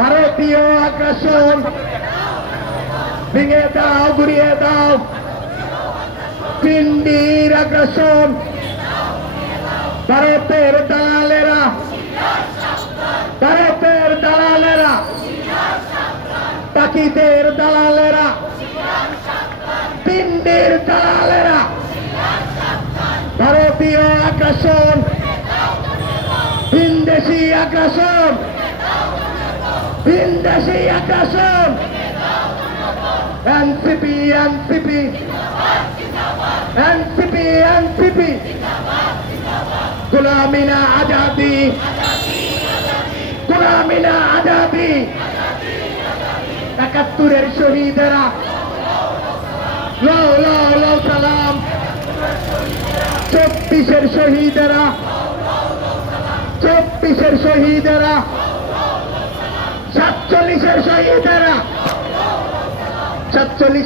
ভারতীয় আগ্রাসন ভেঙে দাও, গুড়িয়ে দাও। পিন্ডির আগ্রাসন, ভারতের দালালেরা, ভারতের দালালেরা, পাকিদের দালালেরা, পিন্ডির দালালেরা, ভারতীয় আগ্রাসন, ভিনদেশি আগ্রাসন, ভিনদেশি আগ্রাসন। NCP, NCP, NCP, NCP. গোলামি না আজাদি, গোলামি না আজাদি। ৭১-এর শহীদেরা লও লও লও সালাম। ২৪-এর শহীদেরা, ২৪-এর শহীদেরা, ৪৭-এর শহীদেরা, ৪৭-এর